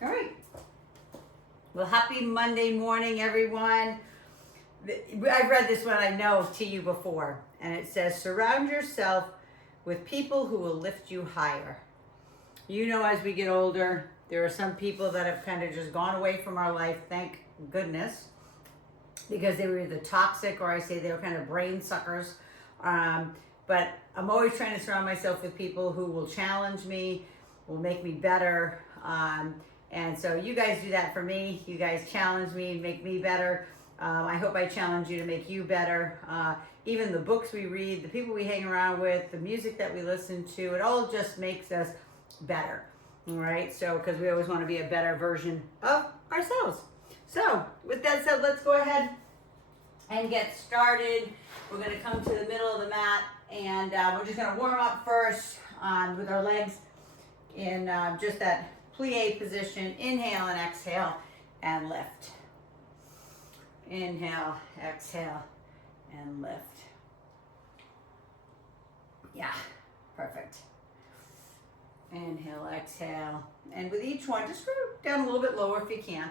All right. Well, happy Monday morning, everyone. I've read this one, I know, to you before, and it says, surround yourself with people who will lift you higher. You know, as we get older, there are some people that have kind of just gone away from our life, thank goodness, because they were either toxic or I say they were kind of brain suckers. But I'm always trying to surround myself with people who will challenge me, will make me better. And so you guys do that for me. You guys challenge me and make me better. I hope I challenge you to make you better. Even the books we read, the people we hang around with, the music that we listen to, it all just makes us better. All right, so because we always want to be a better version of ourselves. So with that said, let's go ahead and get started. We're going to come to the middle of the mat, and we're just going to warm up first with our legs in just that plie position. Inhale and exhale and lift. Inhale, exhale, and lift. Yeah, perfect. Inhale, exhale. And with each one, just go down a little bit lower if you can.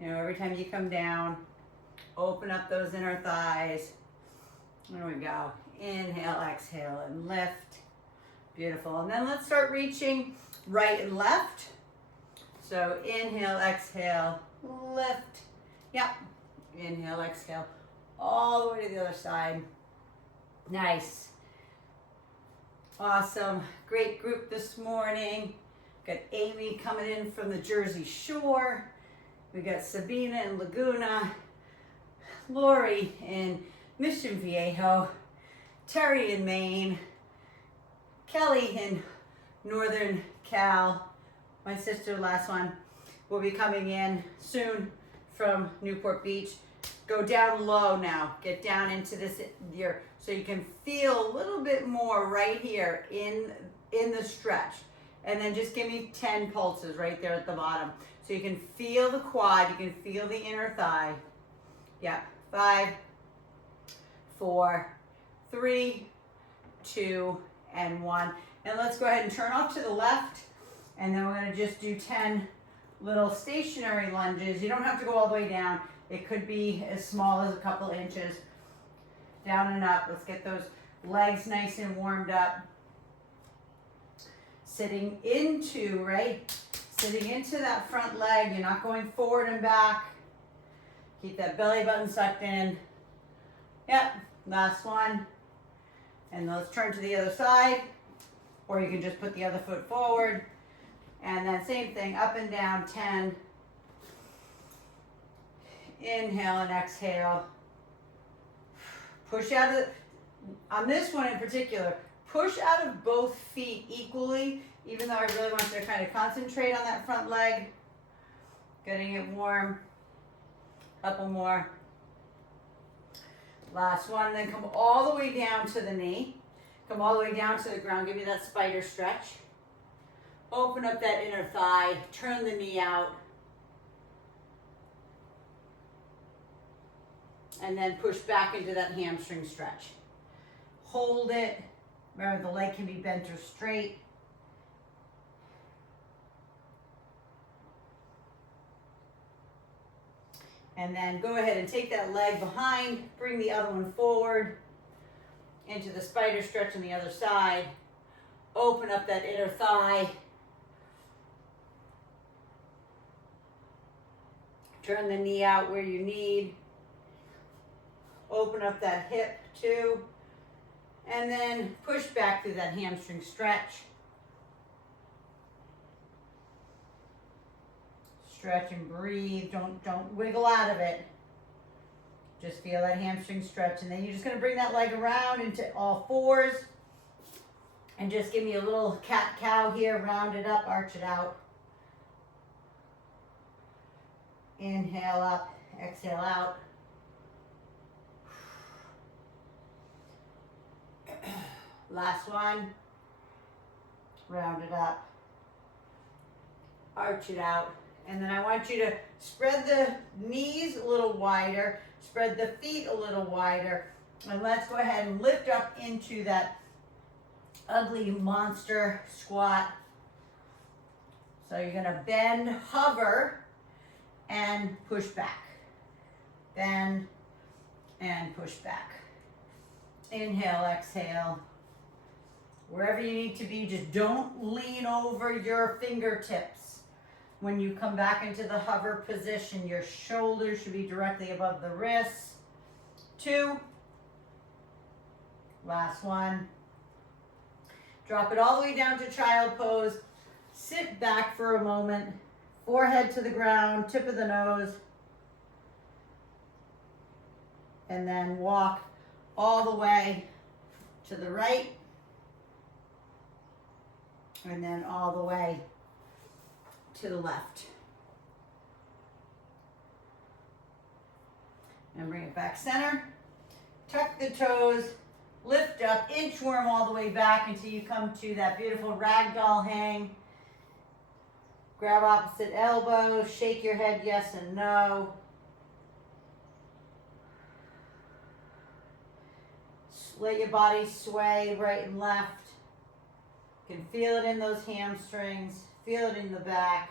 You know, every time you come down, open up those inner thighs. There we go. Inhale, exhale, and lift. Beautiful. And then let's start reaching right and left. So inhale, exhale, lift. Yep. Inhale, exhale, all the way to the other side. Nice. Awesome. Great group this morning. Got Amy coming in from the Jersey Shore. We got Sabina in Laguna, Lori in Mission Viejo, Terry in Maine, Kelly in Northern Cal. My sister, last one, will be coming in soon from Newport Beach. Go down low now. Get down into this here so you can feel a little bit more right here in the stretch. And then just give me 10 pulses right there at the bottom. So you can feel the quad, you can feel the inner thigh. Yeah, 5, 4, 3, 2, and 1. And let's go ahead and turn off to the left. And then we're gonna just do 10 little stationary lunges. You don't have to go all the way down. It could be as small as a couple inches. Down and up. Let's get those legs nice and warmed up. Sitting into, right? Sitting into that front leg. You're not going forward and back. Keep that belly button sucked in. Yep, last one. And let's turn to the other side. Or you can just put the other foot forward. And then same thing, up and down, 10. Inhale and exhale. Push out of, on this one in particular, push out of both feet equally, even though I really want you to kind of concentrate on that front leg. Getting it warm. Couple more. Last one, then come all the way down to the knee. Come all the way down to the ground, give me that spider stretch. Open up that inner thigh, turn the knee out. And then push back into that hamstring stretch. Hold it. Remember, the leg can be bent or straight. And then go ahead and take that leg behind, bring the other one forward into the spider stretch on the other side. Open up that inner thigh. Turn the knee out where you need. Open up that hip too. And then push back through that hamstring stretch. Stretch and breathe. Don't wiggle out of it. Just feel that hamstring stretch. And then you're just going to bring that leg around into all fours. And just give me a little cat-cow here. Round it up, arch it out. Inhale up, exhale out. Last one. Round it up. Arch it out. And then I want you to spread the knees a little wider, spread the feet a little wider, and let's go ahead and lift up into that ugly monster squat. So you're gonna bend, hover, and push back. Bend and push back. Inhale, exhale. Wherever you need to be, just don't lean over your fingertips. When you come back into the hover position, your shoulders should be directly above the wrists. 2. Last one. Drop it all the way down to child pose. Sit back for a moment. Forehead to the ground, tip of the nose. And then walk all the way to the right. And then all the way to the left. And bring it back center. Tuck the toes. Lift up, inchworm all the way back until you come to that beautiful ragdoll hang. Grab opposite elbow, shake your head yes and no. Let your body sway right and left. You can feel it in those hamstrings, feel it in the back.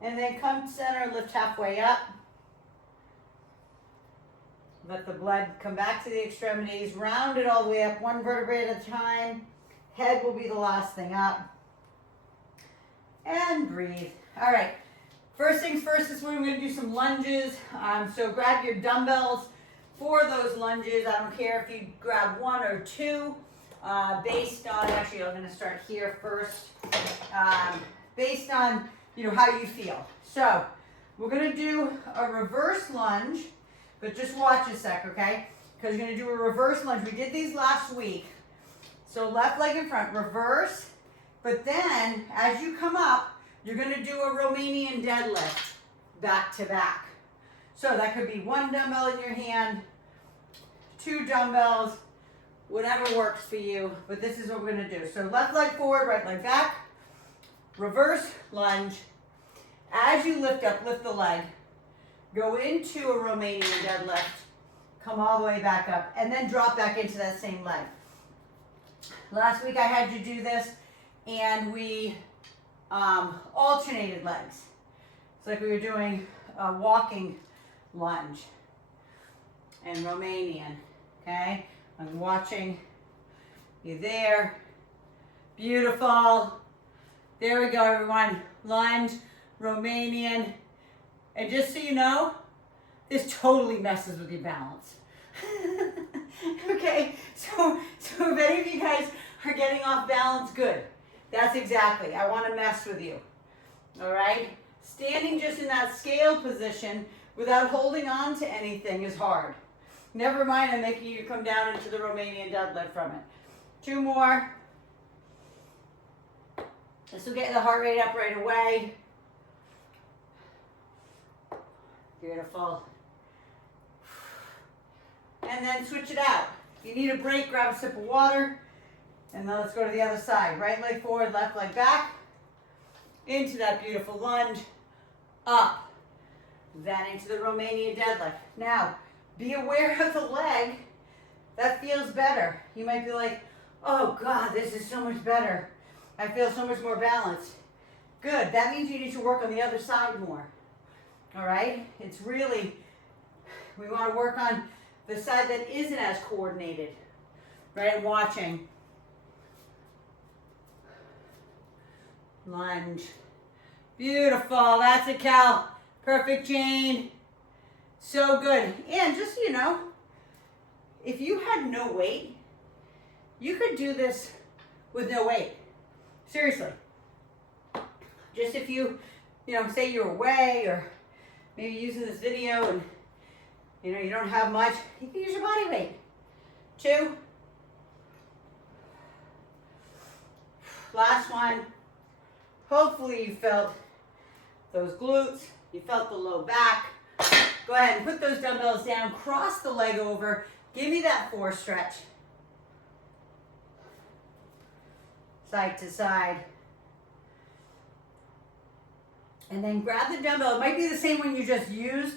And then come center, lift halfway up. Let the blood come back to the extremities. Round it all the way up, one vertebrae at a time. Head will be the last thing up. And breathe. All right. First things first, this week we're going to do some lunges. So grab your dumbbells for those lunges. I don't care if you grab 1 or 2. Based on, actually I'm going to start here first. Based on, how you feel. So we're going to do a reverse lunge. But just watch a sec, okay? Because you're going to do a reverse lunge. We did these last week. So left leg in front, reverse. But then, as you come up, you're going to do a Romanian deadlift, back to back. So that could be 1 dumbbell in your hand, 2 dumbbells, whatever works for you. But this is what we're going to do. So left leg forward, right leg back, reverse lunge. As you lift up, lift the leg. Go into a Romanian deadlift, come all the way back up, and then drop back into that same leg. Last week I had you do this, and we alternated legs. It's like we were doing a walking lunge and Romanian, okay? I'm watching you there. Beautiful. There we go, everyone. Lunge, Romanian. And just so you know, this totally messes with your balance. Okay, so if any of you guys are getting off balance, good. That's exactly, I want to mess with you. All right? Standing just in that scale position without holding on to anything is hard. Never mind, I'm making you come down into the Romanian deadlift from it. 2 more. This will get the heart rate up right away. Beautiful. And then switch it out. If you need a break, grab a sip of water. And then let's go to the other side. Right leg forward, left leg back. Into that beautiful lunge. Up. Then into the Romanian deadlift. Now, be aware of the leg. That feels better. You might be like, oh God, this is so much better. I feel so much more balanced. Good. That means you need to work on the other side more. All right? It's really, we want to work on the side that isn't as coordinated. Right? Watching. Lunge. Beautiful. That's it, Cal. Perfect, Jane. So good. And just so you know, if you had no weight, you could do this with no weight. Seriously. Just if you say you're away or maybe using this video and, you don't have much, you can use your body weight. 2. Last one. Hopefully you felt those glutes, you felt the low back. Go ahead and put those dumbbells down, cross the leg over, give me that 4 stretch. Side to side. And then grab the dumbbell. It might be the same one you just used,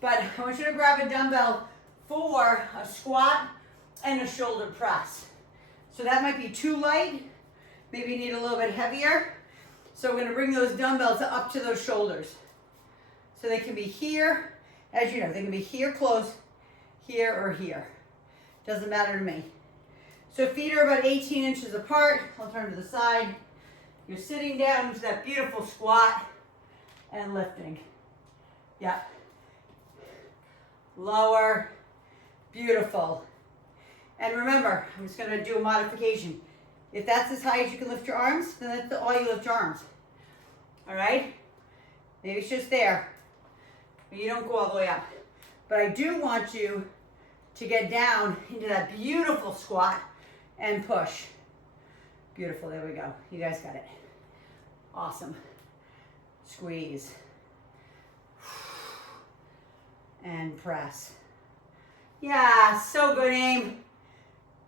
but I want you to grab a dumbbell for a squat and a shoulder press. So that might be too light. Maybe you need a little bit heavier. So we're gonna bring those dumbbells up to those shoulders. So they can be here, as you know, they can be here close, here or here. Doesn't matter to me. So feet are about 18 inches apart. I'll turn to the side. You're sitting down into that beautiful squat and lifting. Yeah. Lower, beautiful. And remember, I'm just gonna do a modification. If that's as high as you can lift your arms, then that's all you lift your arms. All right? Maybe it's just there. You don't go all the way up. But I do want you to get down into that beautiful squat and push. Beautiful, there we go. You guys got it. Awesome. Squeeze. And press. Yeah, so good, Aim.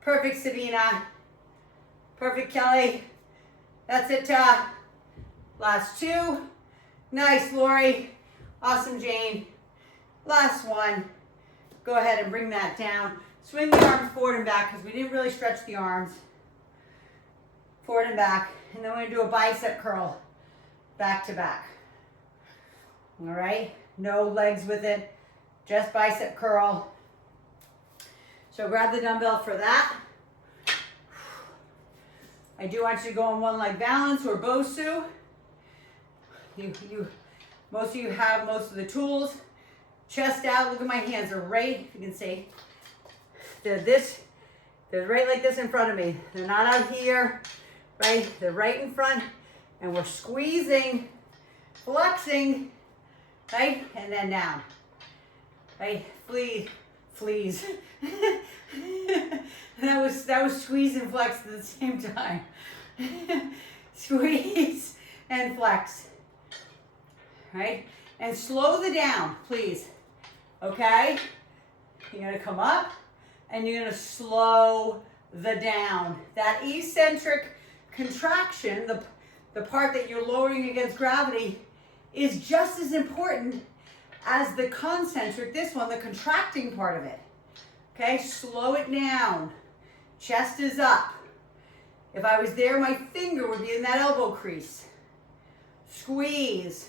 Perfect, Sabina. Perfect, Kelly. That's it, last two. Nice, Lori. Awesome, Jane. Last one. Go ahead and bring that down. Swing the arms forward and back because we didn't really stretch the arms. Forward and back. And then we're going to do a bicep curl. Back to back. All right? No legs with it. Just bicep curl. So grab the dumbbell for that. I do want you to go on one leg balance or Bosu. Most of you have most of the tools. Chest out. Look at my hands. They're right, if you can see. They're right like this in front of me. They're not out here, right? They're right in front. And we're squeezing, flexing, right? And then down. Right? Fleas. that was squeeze and flex at the same time. Squeeze and flex. Right? And slow the down, please. Okay? You're gonna come up and you're gonna slow the down. That eccentric contraction, the part that you're lowering against gravity, is just as important as the concentric, this one, the contracting part of it. Okay, slow it down. Chest is up. If I was there, my finger would be in that elbow crease. Squeeze.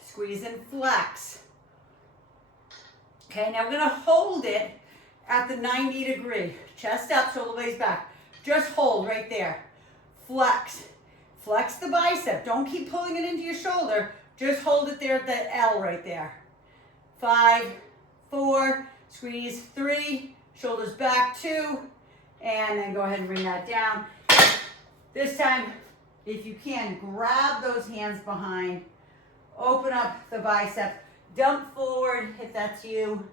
Squeeze and flex. Okay, now we're gonna hold it at the 90 degree. Chest up, shoulder blades back. Just hold right there. Flex. Flex the bicep. Don't keep pulling it into your shoulder. Just hold it there at that L right there. 5, 4, squeeze 3, shoulders back 2, and then go ahead and bring that down. This time, if you can, grab those hands behind, open up the bicep, dump forward if that's you,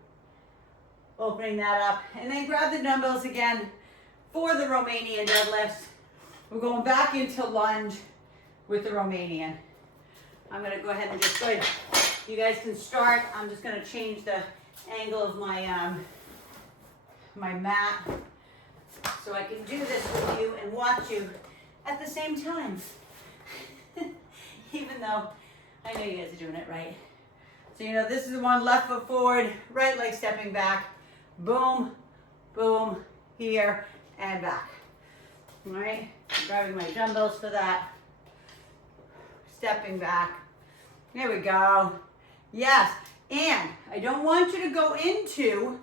opening that up, and then grab the dumbbells again for the Romanian deadlifts. We're going back into lunge with the Romanian. I'm gonna go ahead and just go ahead. You guys can start. I'm just gonna change the angle of my my mat so I can do this with you and watch you at the same time. Even though I know you guys are doing it right. So you know this is the one, left foot forward, right leg stepping back, boom, boom, here and back. All right, grabbing my dumbbells for that. Stepping back. There we go. Yes, and I don't want you to go into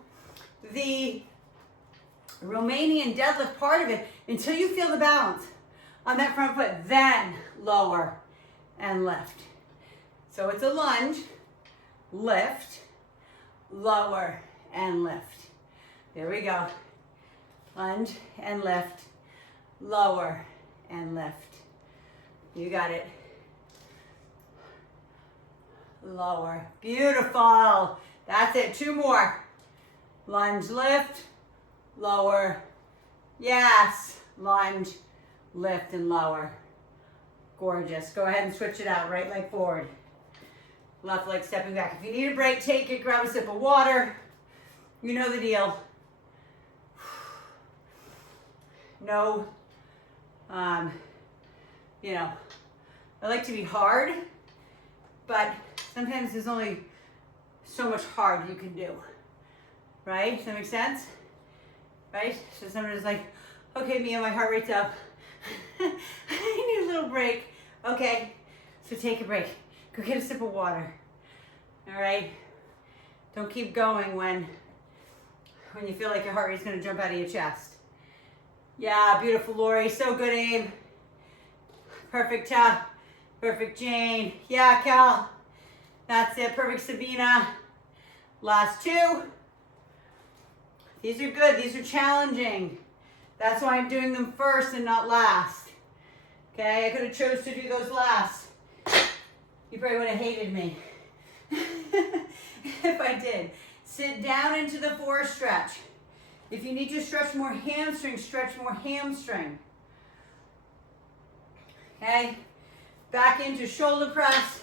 the Romanian deadlift part of it until you feel the balance on that front foot, then lower and lift. So it's a lunge, lift, lower and lift. There we go. Lunge and lift, lower and lift. You got it. Lower. Beautiful. That's it. 2 more. Lunge, lift, lower. Yes. Lunge, lift, and lower. Gorgeous. Go ahead and switch it out. Right leg forward. Left leg stepping back. If you need a break, take it. Grab a sip of water. You know the deal. No, you know, I like to be hard, but sometimes there's only so much hard you can do, right? Does that make sense? Right? So somebody's like, okay, Mia, my heart rate's up. I need a little break. Okay, so take a break. Go get a sip of water. All right? Don't keep going when you feel like your heart rate's gonna jump out of your chest. Yeah, beautiful, Lori. So good, Abe. Perfect, perfect, Jane. Yeah, Cal. That's it. Perfect, Sabina. Last two. These are good. These are challenging. That's why I'm doing them first and not last. Okay, I could have chose to do those last. You probably would have hated me if I did. Sit down into the forward stretch. If you need to stretch more hamstring, stretch more hamstring. Okay, back into shoulder press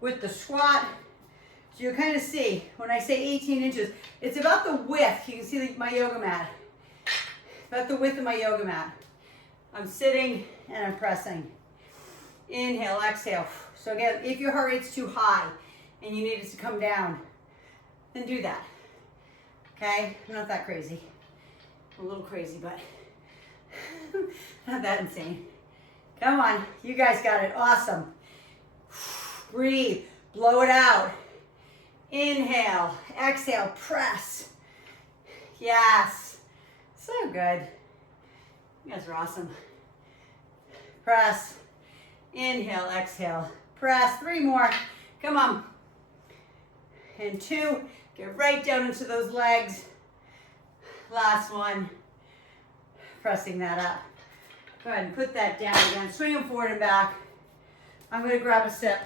with the squat. So you'll kind of see, when I say 18 inches, it's about the width. You can see my yoga mat. About the width of my yoga mat. I'm sitting and I'm pressing. Inhale, exhale. So again, if your heart rate's too high and you need it to come down, then do that. Okay, I'm not that crazy. I'm a little crazy, but not that insane. Come on, you guys got it, awesome. Breathe, blow it out. Inhale, exhale, press. Yes, so good. You guys are awesome. Press, inhale, exhale, press. 3 more, come on. And 2, get right down into those legs. Last one, pressing that up. Go ahead and put that down again. Swing them forward and back. I'm gonna grab a sip.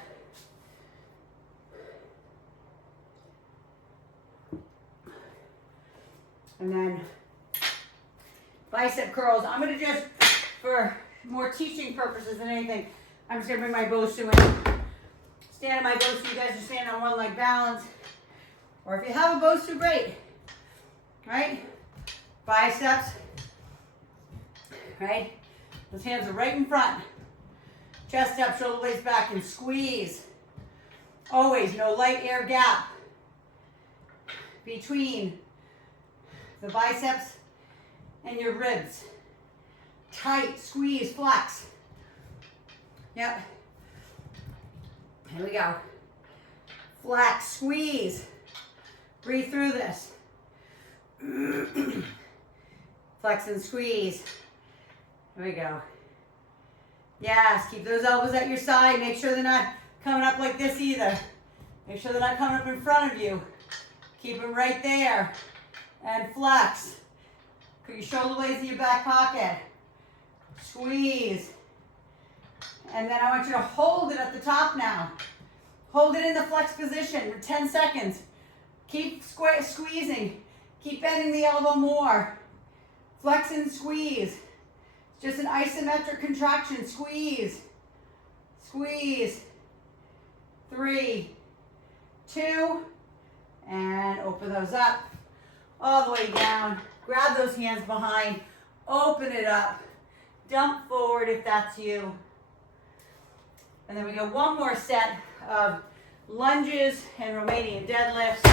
And then bicep curls. I'm gonna just, for more teaching purposes than anything, I'm just gonna bring my Bosu in. Stand on my Bosu. You guys are standing on one leg balance. Or if you have a Bosu, great. Right? Biceps. Right? Those hands are right in front. Chest up, shoulder blades back, and squeeze. Always no light air gap between the biceps and your ribs. Tight, squeeze, flex. Yep. Here we go. Flex, squeeze. Breathe through this. Flex and squeeze. Here we go. Yes, keep those elbows at your side. Make sure they're not coming up like this either. Make sure they're not coming up in front of you. Keep them right there. And flex. Put your shoulder blades in your back pocket. Squeeze. And then I want you to hold it at the top now. Hold it in the flex position for 10 seconds. Keep squeezing. Keep bending the elbow more. Flex and squeeze. It's just an isometric contraction. Squeeze. Squeeze. 3, 2, and open those up. All the way down. Grab those hands behind. Open it up. Dump forward if that's you. And then we go one more set of lunges and Romanian deadlifts.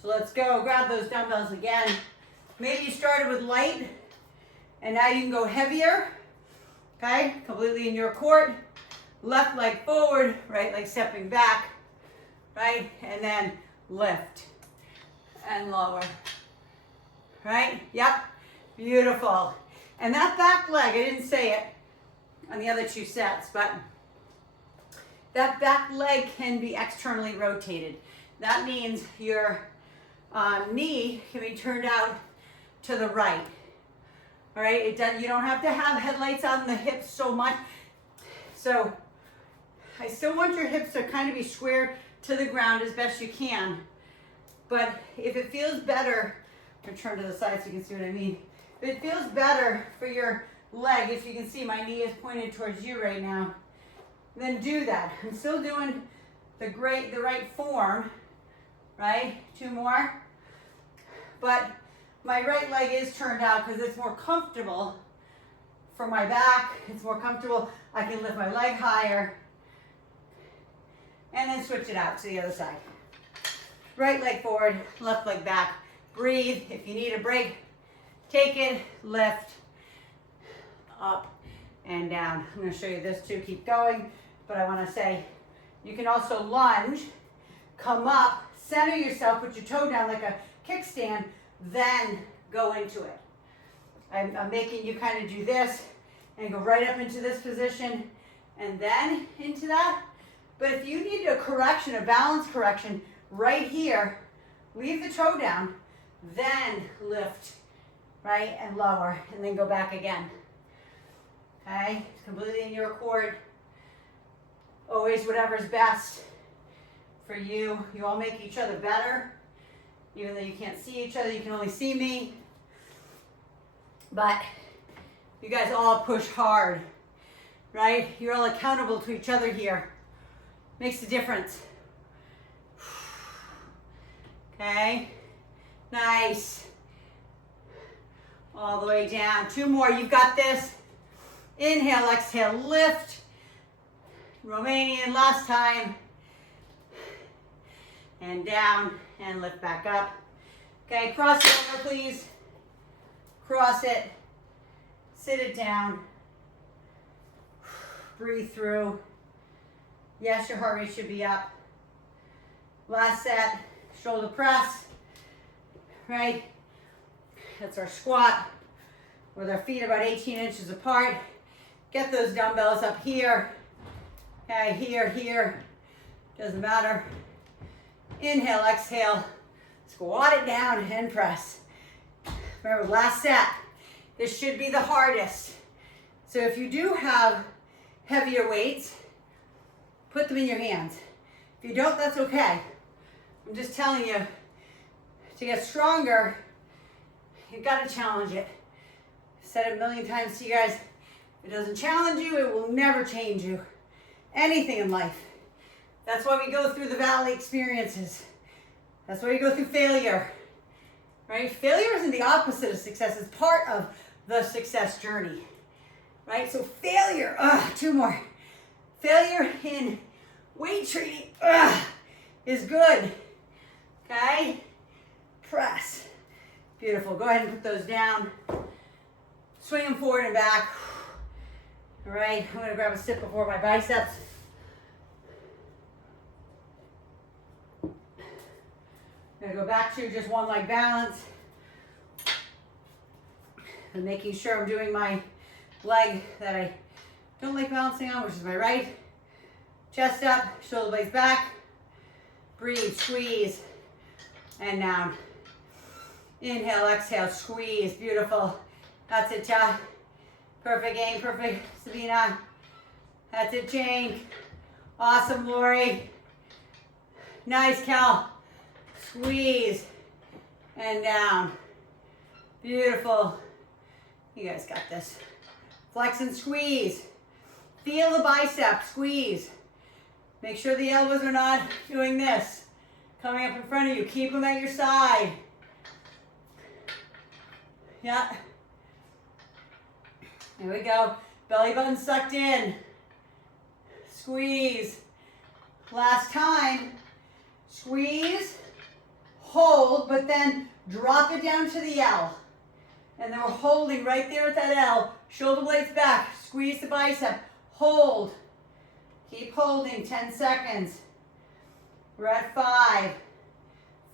So let's go. Grab those dumbbells again. Maybe you started with light and now you can go heavier. Okay, completely in your court. Left leg forward, right leg stepping back. Right, and then lift and lower. Right, yep, beautiful. And that back leg, I didn't say it on the other 2 sets, but that back leg can be externally rotated. That means your knee can be turned out to the right. All right, you don't have to have headlights on the hips so much. So I still want your hips to kind of be square to the ground as best you can. But if it feels better, I'm gonna turn to the side so you can see what I mean. If it feels better for your leg, if you can see my knee is pointed towards you right now, then do that. I'm still doing the right form, right? 2 more. But my right leg is turned out because it's more comfortable for my back. It's more comfortable. I can lift my leg higher. And then switch it out to the other side. Right leg forward, left leg back. Breathe. If you need a break, take it, lift, up, and down. I'm going to show you this too. Keep going. But I want to say you can also lunge, come up, center yourself, put your toe down like a kickstand, then go into it. I'm making you kind of do this and go right up into this position and then into that. But if you need a correction, a balance correction right here, leave the toe down, then lift, right, and lower, and then go back again. Okay, it's completely in your court. Always whatever's best for you. You all make each other better. Even though you can't see each other, you can only see me. But you guys all push hard, right? You're all accountable to each other here. Makes a difference. Okay, nice. All the way down. 2 more, you've got this. Inhale, exhale, lift. Romanian, last time. And down, and lift back up. Okay, cross it over, please. Cross it. Sit it down. Breathe through. Yes, your heart rate should be up. Last set, shoulder press. Right? That's our squat with our feet about 18 inches apart. Get those dumbbells up here. Okay, here. Doesn't matter. Inhale, exhale. Squat it down and press. Remember, last set. This should be the hardest. So if you do have heavier weights, put them in your hands. If you don't, that's okay. I'm just telling you, to get stronger, you've got to challenge it. I've said it a million times to you guys. If it doesn't challenge you, it will never change you. Anything in life. That's why we go through the valley experiences. That's why we go through failure. Right? Failure isn't the opposite of success. It's part of the success journey. Right? So failure, 2 more. Failure in weight training is good. Okay? Press. Beautiful. Go ahead and put those down. Swing them forward and back. All right, I'm gonna grab a sip before my biceps. I'm gonna go back to just one leg balance. And making sure I'm doing my leg that I don't like balancing on, which is my right. Chest up, shoulder blades back. Breathe, squeeze, and down. Inhale, exhale, squeeze, beautiful. That's it, Cha. Perfect, Aim, perfect, Sabina. That's it, Jane. Awesome, Lori. Nice, Cal. Squeeze, and down. Beautiful. You guys got this. Flex and squeeze. Feel the bicep, squeeze. Make sure the elbows are not doing this. Coming up in front of you. Keep them at your side. Yeah. There we go. Belly button sucked in. Squeeze. Last time. Squeeze. Hold, but then drop it down to the L. And then we're holding right there at that L. Shoulder blades back. Squeeze the bicep. Hold. Keep holding. 10 seconds. We're at 5,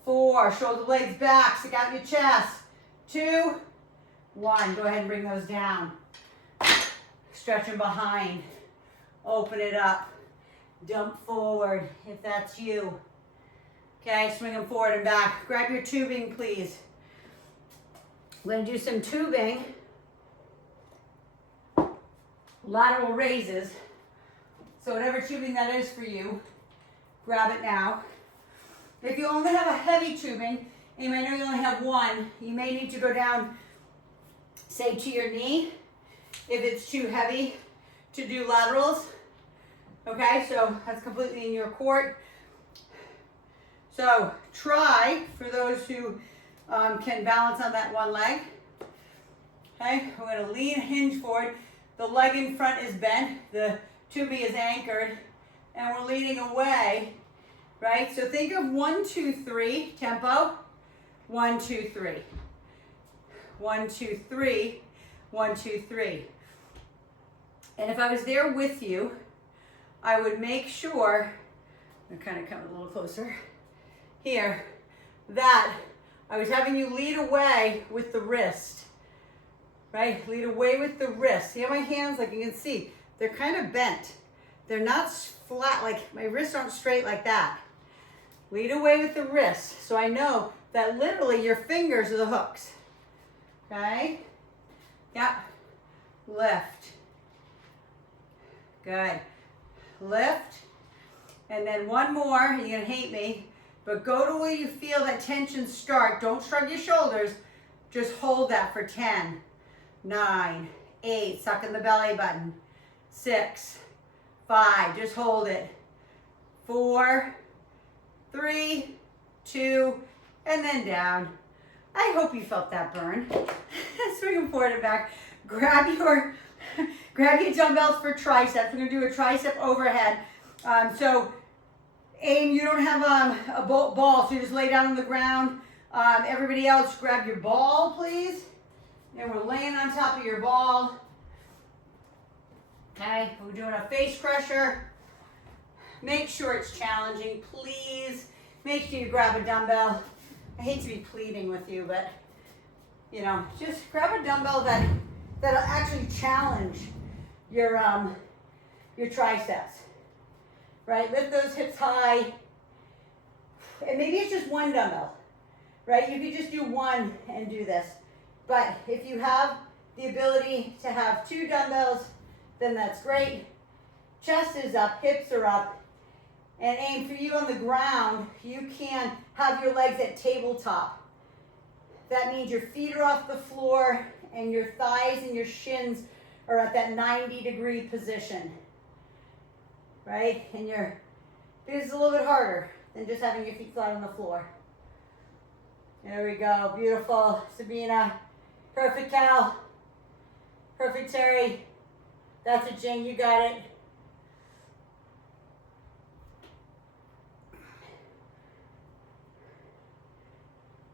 4. Shoulder blades back. Stick out your chest. 2, 1. Go ahead and bring those down. Stretch them behind. Open it up. Dump forward if that's you. Okay, swing them forward and back. Grab your tubing, please. We're going to do some tubing. Lateral raises. So whatever tubing that is for you, grab it now. If you only have a heavy tubing, and you might know you only have one, you may need to go down, say, to your knee if it's too heavy to do laterals. Okay, so that's completely in your court. So try, for those who can balance on that one leg. Okay, we're going to lean, hinge forward. The leg in front is bent. The tubing is anchored. And we're leaning away, right? So think of 1, 2, 3, tempo. 1, 2, 3. 1, 2, 3. 1, 2, 3. And if I was there with you, I would make sure, I'm kind of come a little closer here, that I was having you lead away with the wrist, right? Lead away with the wrist. See how my hands, like you can see, they're kind of bent. They're not flat, like my wrists aren't straight like that. Lead away with the wrist. So I know that literally your fingers are the hooks. Okay? Yep. Lift. Good. Lift. And then one more, you're gonna hate me, but go to where you feel that tension start. Don't shrug your shoulders. Just hold that for 10, 9, 8, suck in the belly button, 6, 5, just hold it, 4, 3, 2, and then down. I hope you felt that burn. Swing them forward and back. Grab your dumbbells for triceps. We're gonna do a tricep overhead. So aim, you don't have a ball, so you just lay down on the ground. Everybody else, grab your ball, please. And we're laying on top of your ball. Okay, we're doing a face crusher. Make sure it's challenging, please. Make sure you grab a dumbbell. I hate to be pleading with you, but you know, just grab a dumbbell that'll actually challenge your triceps. Right, lift those hips high. And maybe it's just one dumbbell, right? You could just do one and do this. But if you have the ability to have 2 dumbbells, then that's great. Chest is up, hips are up. And aim for you on the ground, you can have your legs at tabletop. That means your feet are off the floor and your thighs and your shins are at that 90-degree position. Right? And this is a little bit harder than just having your feet flat on the floor. There we go. Beautiful. Sabina. Perfect, Cal. Perfect, Terry. That's it, Jing. You got it.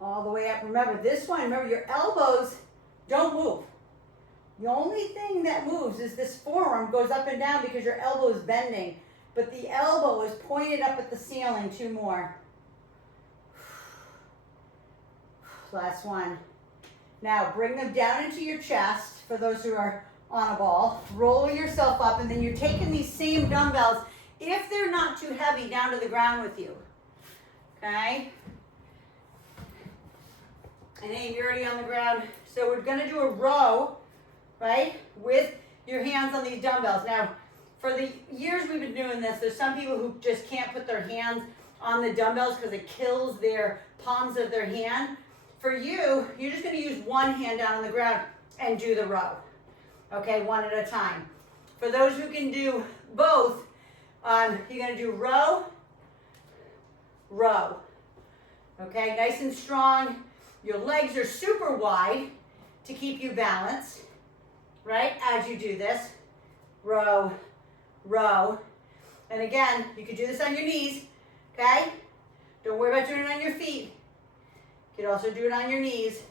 All the way up. Remember this one. Remember your elbows don't move. The only thing that moves is this forearm goes up and down because your elbow is bending. But the elbow is pointed up at the ceiling. 2 more. Last one. Now bring them down into your chest for those who are on a ball. Roll yourself up and then you're taking these same dumbbells, if they're not too heavy, down to the ground with you. Okay? And aim, you're already on the ground. So we're gonna do a row, right? With your hands on these dumbbells. Now, for the years we've been doing this, there's some people who just can't put their hands on the dumbbells because it kills their palms of their hand. For you, you're just gonna use one hand down on the ground and do the row. Okay, one at a time. For those who can do both, you're gonna do row, row. Okay, nice and strong. Your legs are super wide to keep you balanced, right? As you do this, row, row. And again, you could do this on your knees, okay? Don't worry about doing it on your feet. You could also do it on your knees.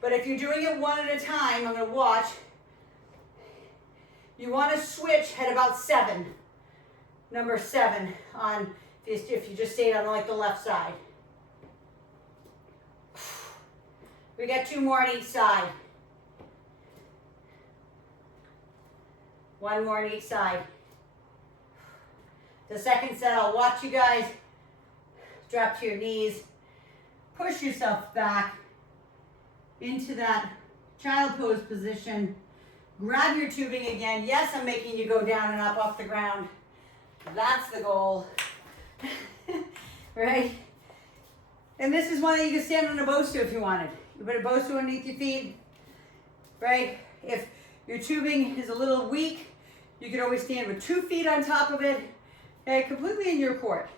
But if you're doing it one at a time, I'm gonna watch. You wanna switch at about 7. Number 7 on, if you just stayed on like the left side. We got 2 more on each side. 1 more on each side. The second set, I'll watch you guys. Drop to your knees. Push yourself back into that child pose position. Grab your tubing again. Yes, I'm making you go down and up off the ground. That's the goal. Right? And this is one that you can stand on a Bosu if you wanted. You put a Bosu underneath your feet, right? If your tubing is a little weak, you can always stand with 2 feet on top of it, okay? Completely in your court,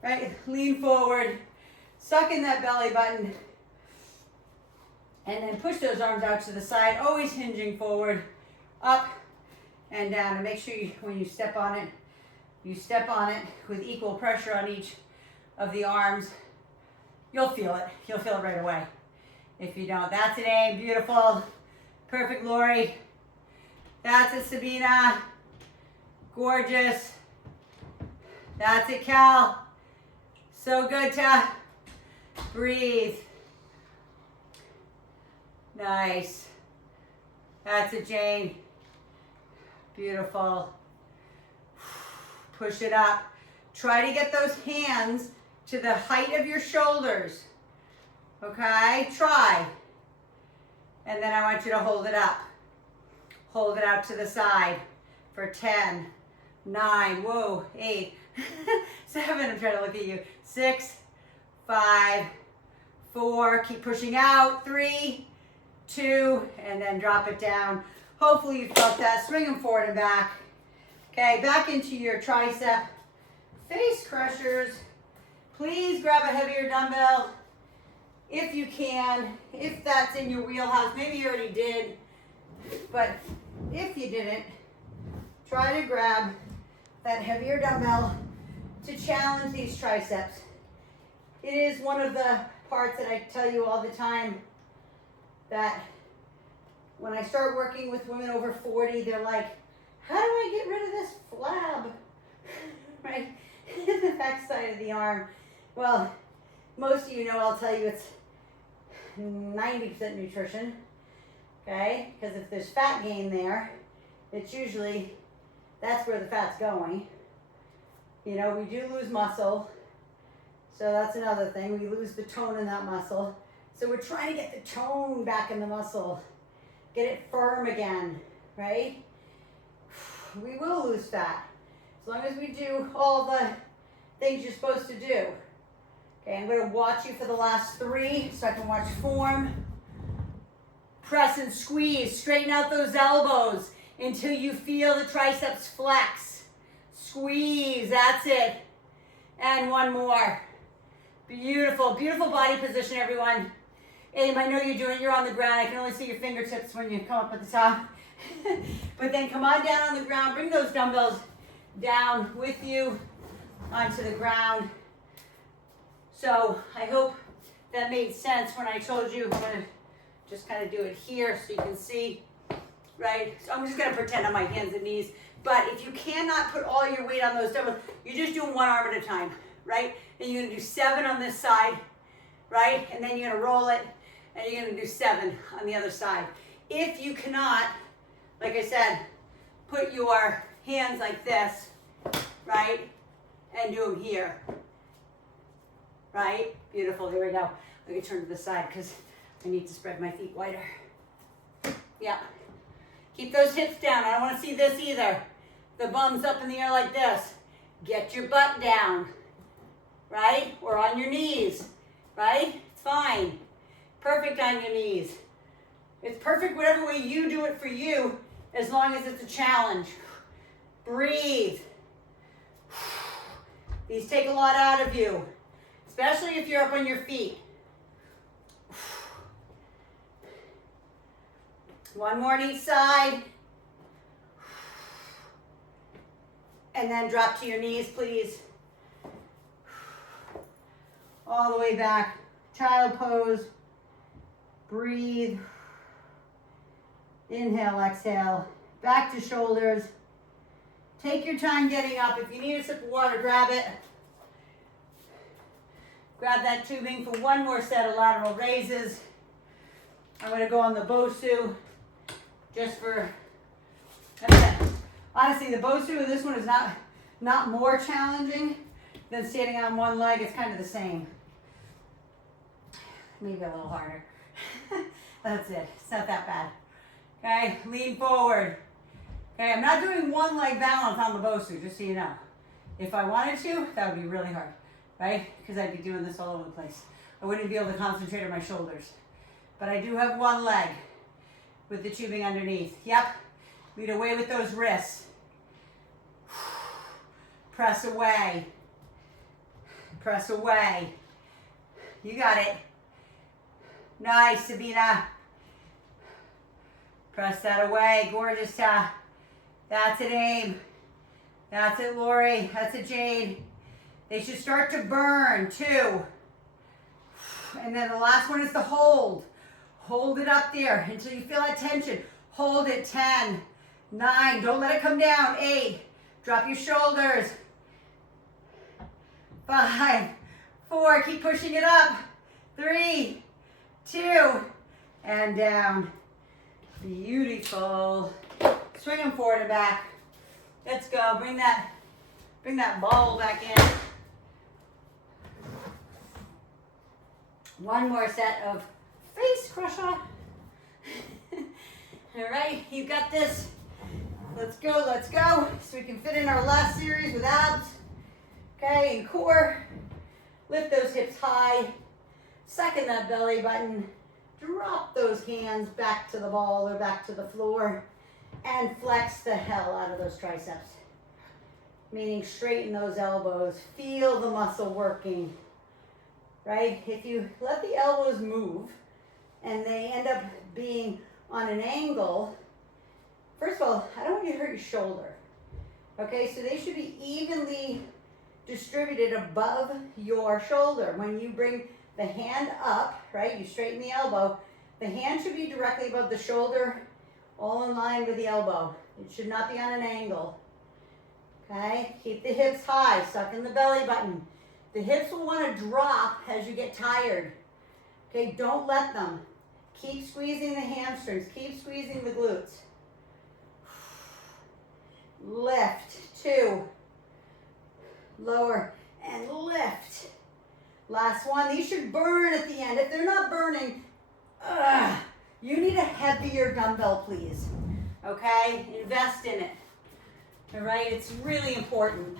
right? Lean forward, suck in that belly button, and then push those arms out to the side, always hinging forward, up and down. And make sure when you step on it, you step on it with equal pressure on each of the arms. You'll feel it. You'll feel it right away. If you don't, that's it, aim. Beautiful. Perfect, Lori. That's it, Sabina. Gorgeous. That's it, Cal. So good to breathe. Nice. That's it, Jane. Beautiful. Push it up. Try to get those hands to the height of your shoulders. Okay, try. And then I want you to hold it up. Hold it out to the side for 10, 9, whoa, 8, 7, I'm trying to look at you, 6, 5, 4, keep pushing out, 3, 2, and then drop it down. Hopefully you felt that. Swing them forward and back. Okay, back into your tricep face crushers. Please grab a heavier dumbbell if you can, if that's in your wheelhouse. Maybe you already did, but if you didn't, try to grab that heavier dumbbell to challenge these triceps. It is one of the parts that I tell you all the time that when I start working with women over 40, they're like, how do I get rid of this flab, right, in the back side of the arm? Well, most of you know I'll tell you it's 90% nutrition, okay? Because if there's fat gain there, it's usually, that's where the fat's going. You know, we do lose muscle, so that's another thing. We lose the tone in that muscle. So we're trying to get the tone back in the muscle, get it firm again, right? We will lose fat as long as we do all the things you're supposed to do. Okay, I'm going to watch you for the last 3 so I can watch form. Press and squeeze. Straighten out those elbows until you feel the triceps flex. Squeeze. That's it. And one more. Beautiful. Beautiful body position, everyone. Aim, I know you're doing it. You're on the ground. I can only see your fingertips when you come up at the top. But then come on down on the ground. Bring those dumbbells down with you onto the ground. So I hope that made sense when I told you. I'm going to just kind of do it here so you can see, right? So I'm just going to pretend on my hands and knees. But if you cannot put all your weight on those dumbbells, you're just doing one arm at a time, right? And you're going to do 7 on this side, right? And then you're going to roll it, and you're going to do 7 on the other side. If you cannot, like I said, put your hands like this, right? And do them here. Right? Beautiful. Here we go. Let me turn to the side because I need to spread my feet wider. Yeah. Keep those hips down. I don't want to see this either. The bum's up in the air like this. Get your butt down. Right? Or on your knees. Right? It's fine. Perfect on your knees. It's perfect whatever way you do it for you, as long as it's a challenge. Breathe. These take a lot out of you, especially if you're up on your feet. One more on each side. And then drop to your knees, please. All the way back. Child pose. Breathe. Inhale, exhale. Back to shoulders. Take your time getting up. If you need a sip of water, grab it. Grab that tubing for one more set of lateral raises. I'm going to go on the Bosu just for, honestly, the Bosu, this one is not more challenging than standing on one leg. It's kind of the same. Maybe a little harder. That's it. It's not that bad. Okay, lean forward. Okay, I'm not doing one leg balance on the Bosu, just so you know. If I wanted to, that would be really hard, right? Because I'd be doing this all over the place. I wouldn't be able to concentrate on my shoulders. But I do have one leg with the tubing underneath. Yep, lead away with those wrists. Press away. Press away. You got it. Nice, Sabina. Press that away. Gorgeous, Ta. That's it, Aim. That's it, Lori. That's it, Jade. They should start to burn, too. And then the last one is the hold. Hold it up there until you feel that tension. Hold it. 10, 9, don't let it come down. 8, drop your shoulders. 5, 4, keep pushing it up. 3, 2, and down. Beautiful. Swing them forward and back. Let's go. Bring that ball back in. One more set of face crusher. All right, you got this. Let's go, let's go. So we can fit in our last series with abs. Okay, and core. Lift those hips high. Second that belly button. Drop those hands back to the ball or back to the floor. And flex the hell out of those triceps. Meaning straighten those elbows. Feel the muscle working. Right? If you let the elbows move and they end up being on an angle, first of all, I don't want you to hurt your shoulder. Okay, so they should be evenly distributed above your shoulder. When you bring the hand up, right, you straighten the elbow, the hand should be directly above the shoulder, all in line with the elbow. It should not be on an angle. Okay, keep the hips high, suck in the belly button. The hips will want to drop as you get tired. Okay, don't let them. Keep squeezing the hamstrings, keep squeezing the glutes. Lift, 2. Lower and lift. Last one. These should burn at the end. If they're not burning, you need a heavier dumbbell, please. Okay? Invest in it. All right? It's really important.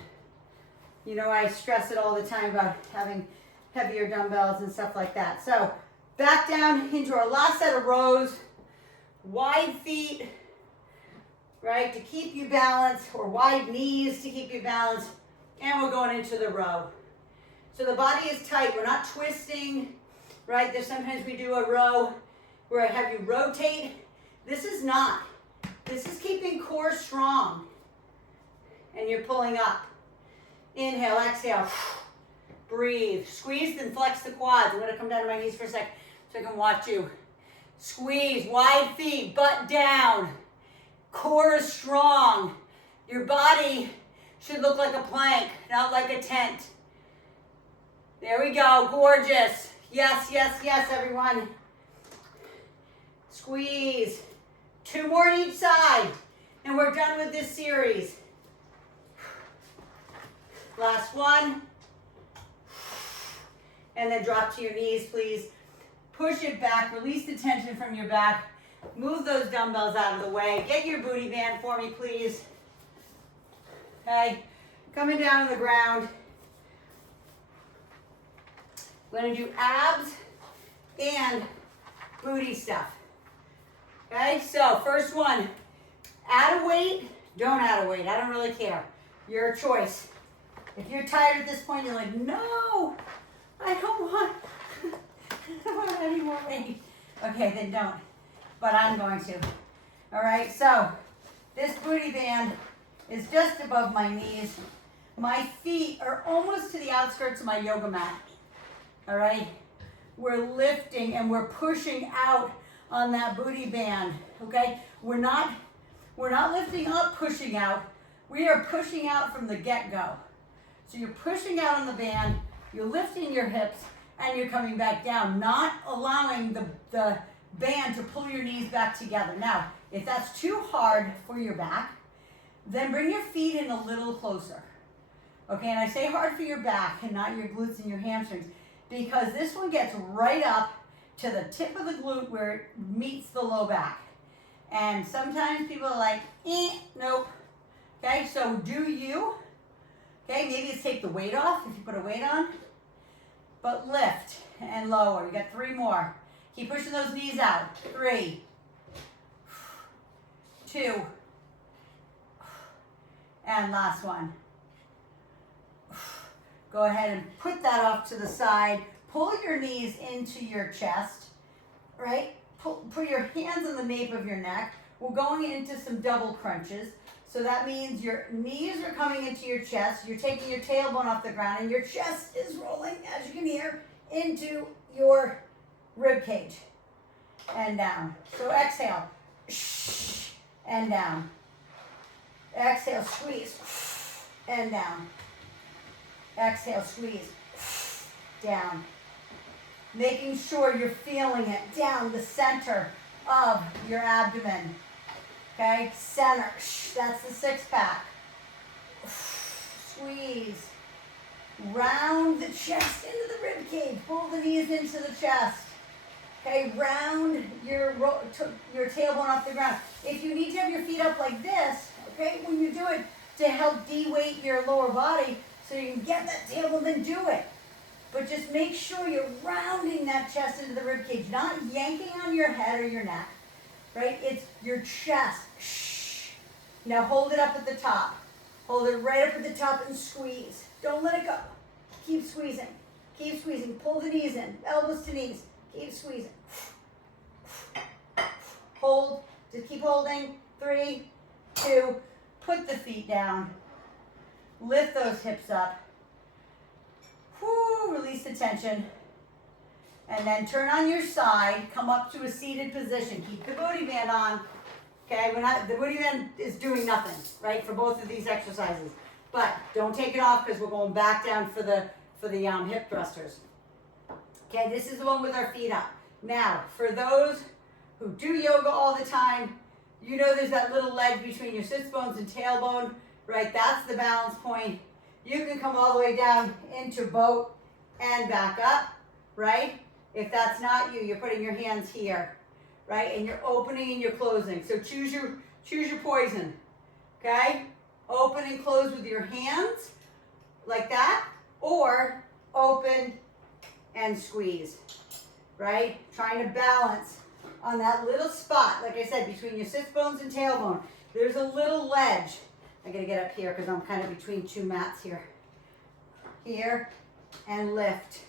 You know, I stress it all the time about having heavier dumbbells and stuff like that. So, back down into our last set of rows. Wide feet, right, to keep you balanced, or wide knees to keep you balanced. And we're going into the row. So the body is tight. We're not twisting, right? There's sometimes we do a row where I have you rotate. This is not. This is keeping core strong. And you're pulling up. Inhale, exhale. Breathe. Squeeze and flex the quads. I'm going to come down to my knees for a sec so I can watch you. Squeeze, wide feet, butt down. Core is strong. Your body should look like a plank, not like a tent. There we go, gorgeous. Yes, yes, yes, everyone. Squeeze. 2 more on each side, and we're done with this series. Last one. And then drop to your knees, please. Push it back, release the tension from your back. Move those dumbbells out of the way. Get your booty band for me, please. Okay, coming down to the ground. We're going to do abs and booty stuff. Okay, so first one, add a weight, don't add a weight. I don't really care. Your choice. If you're tired at this point, you're like, no, I don't want any more weight. Okay, then don't. But I'm going to. All right, so this booty band is just above my knees. My feet are almost to the outskirts of my yoga mat. All right, we're lifting and we're pushing out on that booty band. Okay, we're not lifting up, pushing out. We are pushing out from the get-go. So you're pushing out on the band, you're lifting your hips, and you're coming back down, not allowing the band to pull your knees back together. Now, if that's too hard for your back, then bring your feet in a little closer. Okay, and I say hard for your back and not your glutes and your hamstrings, because this one gets right up to the tip of the glute where it meets the low back. And sometimes people are like, nope. Okay, so do you. Okay, maybe it's take the weight off if you put a weight on. But lift and lower. You got 3 more. Keep pushing those knees out. 3, 2, and last one. Go ahead and put that off to the side. Pull your knees into your chest, right? Put your hands on the nape of your neck. We're going into some double crunches. So that means your knees are coming into your chest. You're taking your tailbone off the ground, and your chest is rolling, as you can hear, into your rib cage. And down. So exhale. And down. Exhale, squeeze, and down. Exhale, squeeze, down. Making sure you're feeling it down the center of your abdomen. Okay, center, that's the six pack. Squeeze. Round the chest into the rib cage. Pull the knees into the chest. Okay, round your tailbone off the ground. If you need to have your feet up like this, okay, when you do it to help de-weight your lower body so you can get that tailbone, then do it. But just make sure you're rounding that chest into the rib cage, not yanking on your head or your neck, right? It's your chest. Now hold it up at the top. Hold it right up at the top and squeeze. Don't let it go. Keep squeezing. Keep squeezing. Pull the knees in. Elbows to knees. Keep squeezing. Hold. Just keep holding. 3, 2. Put the feet down. Lift those hips up. Whoo, release the tension. And then turn on your side. Come up to a seated position. Keep the booty band on. Okay, the booty band is doing nothing, right, for both of these exercises. But don't take it off because we're going back down for the hip thrusters. Okay, this is the one with our feet up. Now, for those who do yoga all the time, you know there's that little ledge between your sits bones and tailbone, right? That's the balance point. You can come all the way down into boat and back up, right? If that's not you, you're putting your hands here, right? And you're opening and you're closing. So choose your poison, okay? Open and close with your hands, like that, or open and squeeze, right? Trying to balance on that little spot, like I said, between your sits bones and tailbone. There's a little ledge. I gotta get up here because I'm kind of between two mats here. Here, and lift.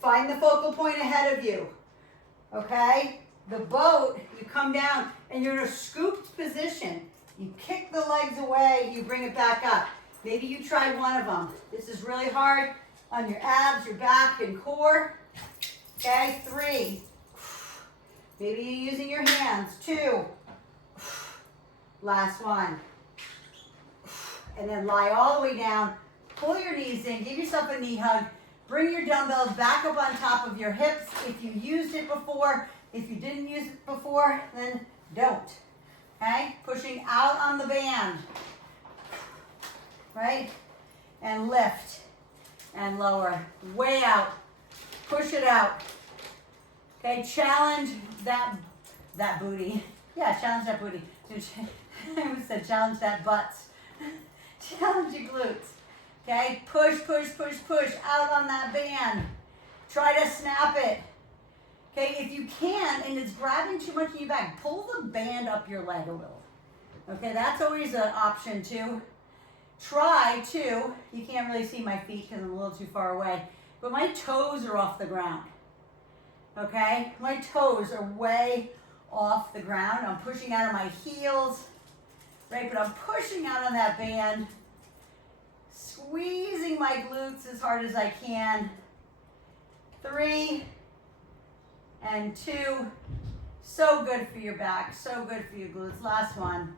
Find the focal point ahead of you, okay? The boat, you come down and you're in a scooped position. You kick the legs away, you bring it back up. Maybe you try one of them. This is really hard on your abs, your back, and core. Okay, 3. Maybe you're using your hands. 2. Last one. And then lie all the way down. Pull your knees in. Give yourself a knee hug. Bring your dumbbells back up on top of your hips. If you used it before, if you didn't use it before, then don't. Okay? Pushing out on the band. Right? And lift. And lower. Way out. Push it out. Okay? Challenge that booty. Yeah, challenge that booty. I almost said challenge that butt. Challenge your glutes. Okay? Push, push, push, push out on that band. Try to snap it. Okay? If you can, and it's grabbing too much in your back, pull the band up your leg a little. Okay? That's always an option too. Try to, you can't really see my feet because I'm a little too far away, but my toes are off the ground. Okay? My toes are way off the ground. I'm pushing out of my heels, right? But I'm pushing out on that band, squeezing my glutes as hard as I can. 3 and 2. So good for your back, so good for your glutes. Last one.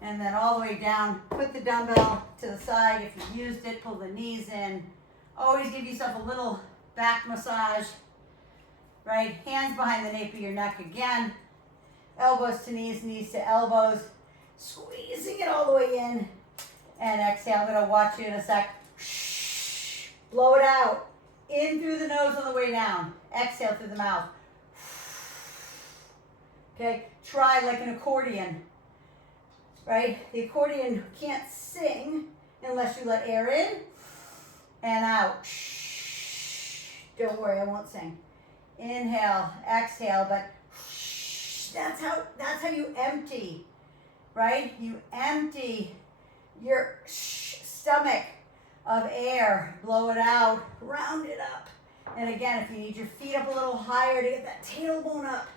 And then all the way down, put the dumbbell to the side. If you used it, pull the knees in. Always give yourself a little back massage, right? Hands behind the nape of your neck again. Elbows to knees, knees to elbows. Squeezing it all the way in. And exhale. I'm going to watch you in a sec. Blow it out. In through the nose on the way down. Exhale through the mouth. Okay, try like an accordion. Right? The accordion can't sing unless you let air in and out. Don't worry, I won't sing. Inhale, exhale, but that's how you empty, right? You empty your stomach of air, blow it out, round it up. And again, if you need your feet up a little higher to get that tailbone up,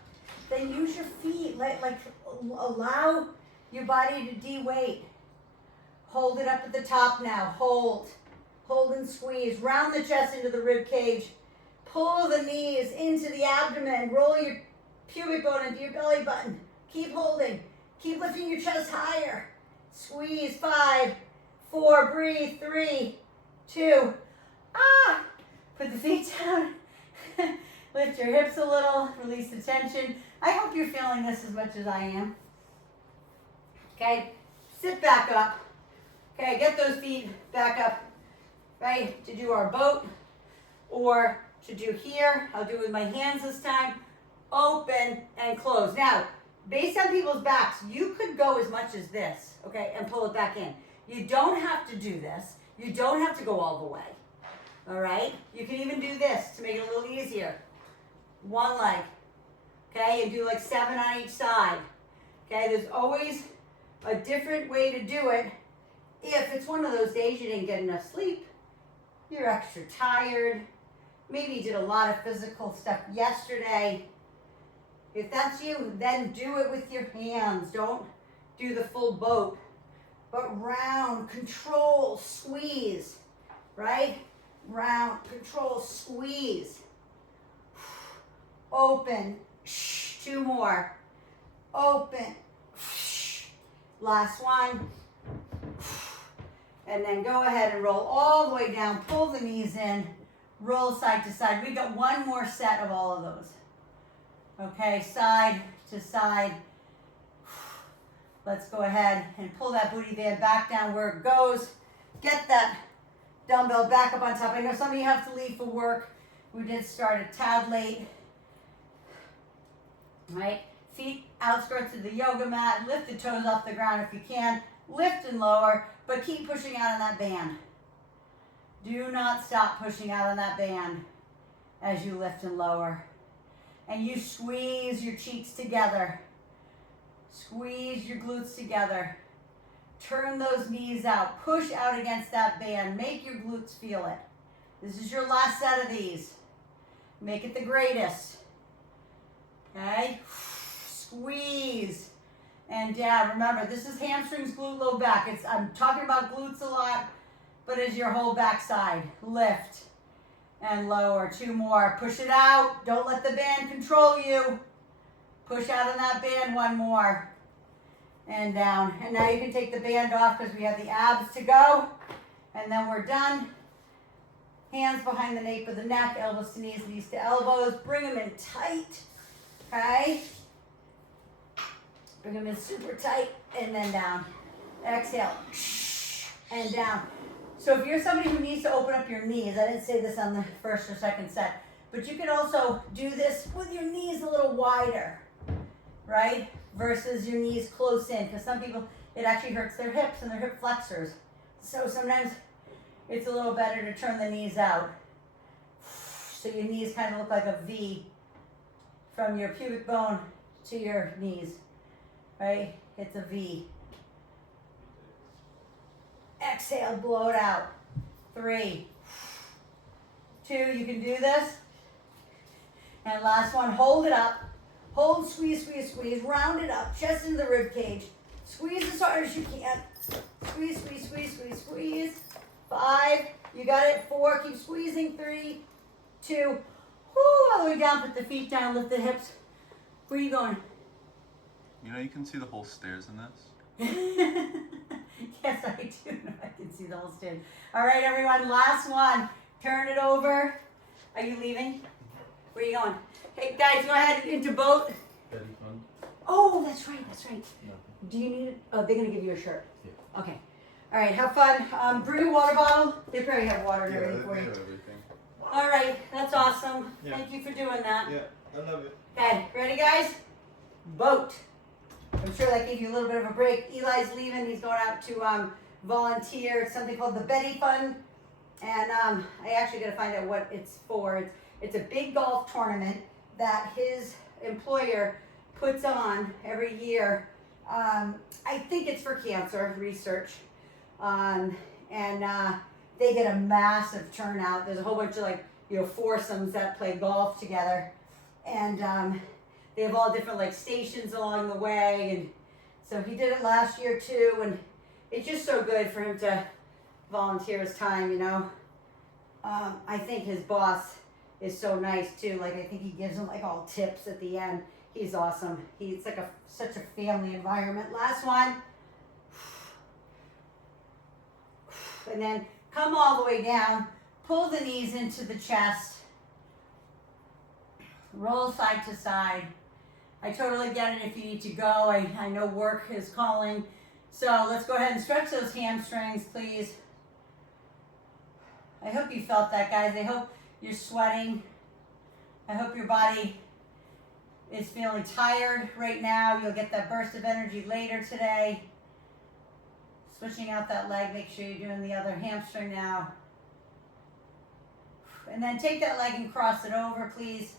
then use your feet. Allow your body to de-weight. Hold it up at the top now. Hold and squeeze. Round the chest into the rib cage. Pull the knees into the abdomen. Roll your pubic bone into your belly button. Keep holding. Keep lifting your chest higher. Squeeze. 5, 4, breathe. 3, 2, put the feet down. Lift your hips a little, release the tension. I hope you're feeling this as much as I am. Okay, sit back up. Okay, get those feet back up, right, to do our boat, or to do here. I'll do it with my hands this time. Open and close. Now, based on people's backs, you could go as much as this, okay, and pull it back in. You don't have to do this. You don't have to go all the way, all right? You can even do this to make it a little easier. One leg, okay, and do like 7 on each side. Okay, there's always a different way to do it. If it's one of those days you didn't get enough sleep, you're extra tired, maybe you did a lot of physical stuff yesterday. If that's you, then do it with your hands. Don't do the full boat, but round, control, squeeze, right? Round, control, squeeze. Open, 2 more. Open, last one. And then go ahead and roll all the way down, pull the knees in, roll side to side. We've got one more set of all of those. Okay, side to side. Let's go ahead and pull that booty band back down where it goes. Get that dumbbell back up on top. I know some of you have to leave for work. We did start a tad late. Right? Feet outskirts of the yoga mat. Lift the toes off the ground if you can. Lift and lower, but keep pushing out on that band. Do not stop pushing out on that band as you lift and lower. And you squeeze your cheeks together. Squeeze your glutes together. Turn those knees out. Push out against that band. Make your glutes feel it. This is your last set of these. Make it the greatest. Okay? Squeeze and down. Remember, this is hamstrings, glute, low back. I'm talking about glutes a lot, but it's your whole back side. Lift and lower. 2 more. Push it out. Don't let the band control you. Push out on that band. 1 more. And down. And now you can take the band off because we have the abs to go. And then we're done. Hands behind the nape of the neck, elbows to knees, knees to elbows. Bring them in tight. Okay? Bring them in super tight and then down. Exhale. And down. So if you're somebody who needs to open up your knees, I didn't say this on the first or second set, but you can also do this with your knees a little wider, right? Versus your knees close in, because some people, it actually hurts their hips and their hip flexors. So sometimes it's a little better to turn the knees out. So your knees kind of look like a V from your pubic bone to your knees, right? It's a V. Exhale, blow it out. 3, 2, you can do this. And last one, hold it up. Hold, squeeze, squeeze, squeeze. Round it up, chest into the rib cage. Squeeze as hard as you can. Squeeze, squeeze, squeeze, squeeze, squeeze. 5, you got it. 4, keep squeezing. 3, 2, all the way down. Put the feet down, lift the hips. Where are you going? You know, you can see the whole stairs in this. Yes, I do. I can see the whole stairs. All right, everyone, last one. Turn it over. Are you leaving? Where are you going? Hey, guys, go ahead into boat. Betty Fund? Oh, that's right, that's right. No. Do you need it? Oh, they're going to give you a shirt. Yeah. Okay. All right, have fun. Bring a water bottle. They probably have water and everything for they you. have everything. All right, that's awesome. Yeah. Thank you for doing that. Yeah, I love it. Okay, ready, guys? Boat. I'm sure that gave you a little bit of a break. Eli's leaving. He's going out to volunteer. It's something called the Betty Fund. And I actually got to find out what it's for. It's a big golf tournament that his employer puts on every year. I think it's for cancer research. And they get a massive turnout. There's a whole bunch of foursomes that play golf together. And they have all different stations along the way, and so he did it last year too, and it's just so good for him to volunteer his time, I think his boss is so nice too. I think he gives him all tips at the end. He's awesome. It's such a family environment. Last one. And then come all the way down. Pull the knees into the chest. Roll side to side. I totally get it if you need to go. I know work is calling. So let's go ahead and stretch those hamstrings, please. I hope you felt that, guys. I hope you're sweating. I hope your body is feeling tired right now. You'll get that burst of energy later today. Switching out that leg, make sure you're doing the other hamstring now. And then take that leg and cross it over, please.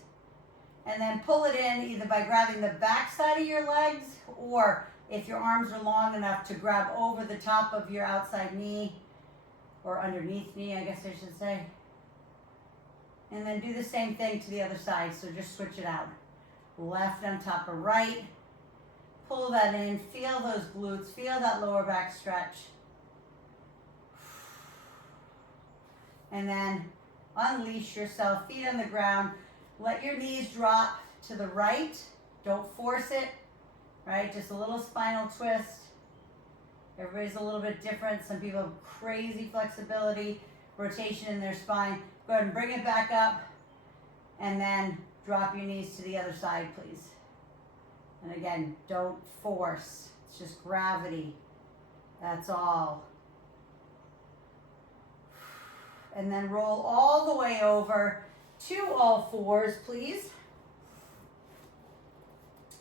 And then pull it in either by grabbing the back side of your legs, or if your arms are long enough to grab over the top of your outside knee, or underneath knee, I guess I should say. And then do the same thing to the other side, so just switch it out. Left on top of right. Pull that in, feel those glutes, feel that lower back stretch. And then unleash yourself, feet on the ground. Let your knees drop to the right. Don't force it, right? Just a little spinal twist. Everybody's a little bit different. Some people have crazy flexibility, rotation in their spine. Go ahead and bring it back up, and then drop your knees to the other side, please. And again, don't force. It's just gravity. That's all. And then roll all the way over to all fours, please.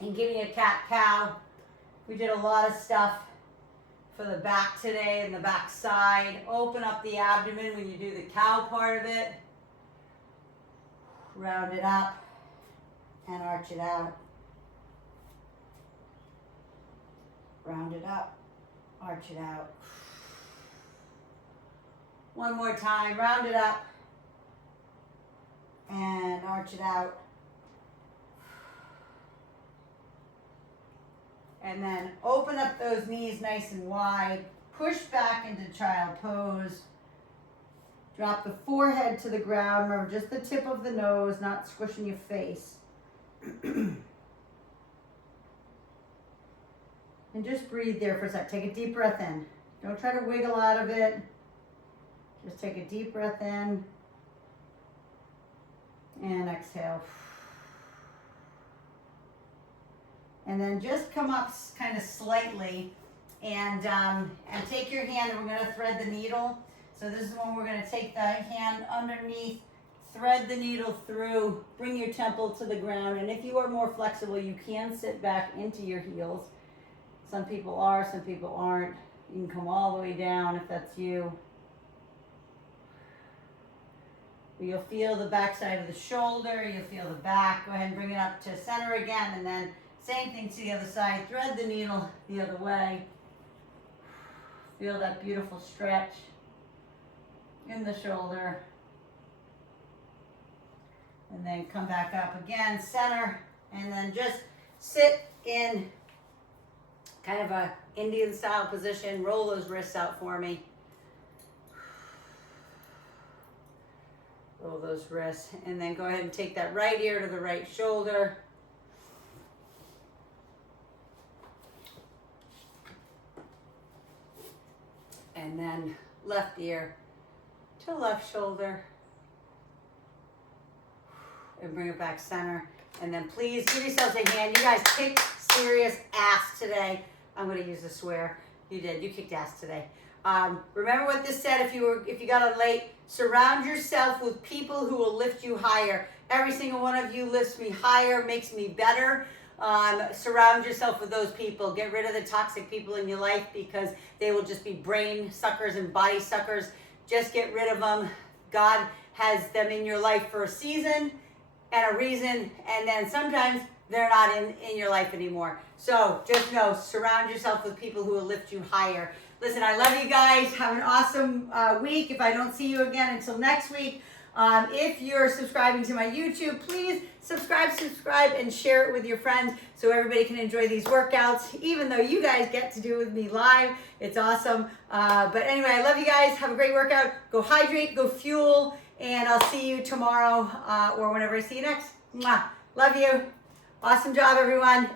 And give me a cat-cow. We did a lot of stuff for the back today and the back side. Open up the abdomen when you do the cow part of it. Round it up and arch it out. Round it up, arch it out. One more time, round it up and arch it out. And then open up those knees nice and wide. Push back into child pose. Drop the forehead to the ground. Remember, just the tip of the nose, not squishing your face. And just breathe there for a sec. Take a deep breath in. Don't try to wiggle out of it. Just take a deep breath in. And exhale. And then just come up kind of slightly and take your hand, and we're going to thread the needle. So this is when we're going to take the hand underneath, thread the needle through, bring your temple to the ground. And if you are more flexible, you can sit back into your heels. Some people are, some people aren't. You can come all the way down if that's you. You'll feel the back side of the shoulder, you'll feel the back. Go ahead and bring it up to center again, and then same thing to the other side. Thread the needle the other way. Feel that beautiful stretch in the shoulder. And then come back up again, center, and then just sit in kind of a Indian style position. Roll those wrists out for me. Roll those wrists, and then go ahead and take that right ear to the right shoulder. And then left ear to left shoulder. And bring it back center. And then please give yourselves a hand. You guys kicked serious ass today. I'm going to use a swear. You did. You kicked ass today. Remember what this said if you got on late. Surround yourself with people who will lift you higher. Every single one of you lifts me higher, makes me better. Surround yourself with those people. Get rid of the toxic people in your life, because they will just be brain suckers and body suckers. Just get rid of them. God has them in your life for a season and a reason, and then sometimes they're not in your life anymore. So just know, surround yourself with people who will lift you higher. Listen, I love you guys. Have an awesome week. If I don't see you again until next week, if you're subscribing to my YouTube, please subscribe, and share it with your friends so everybody can enjoy these workouts, even though you guys get to do it with me live. It's awesome. But anyway, I love you guys. Have a great workout. Go hydrate, go fuel, and I'll see you tomorrow or whenever I see you next. Mwah. Love you. Awesome job, everyone.